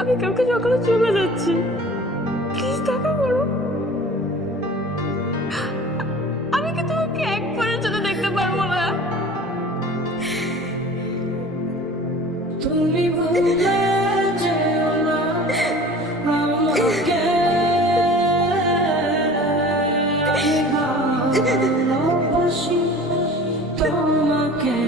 আমি কালকে সকালে চলে যাচ্ছি, প্লিজ দেখা করো। আমি কি তোমাকে একবারের জন্য দেখতে পারবো না? তুমি ভুলে যেও না আমাকে, আমি ভালোবাসি তোমাকে।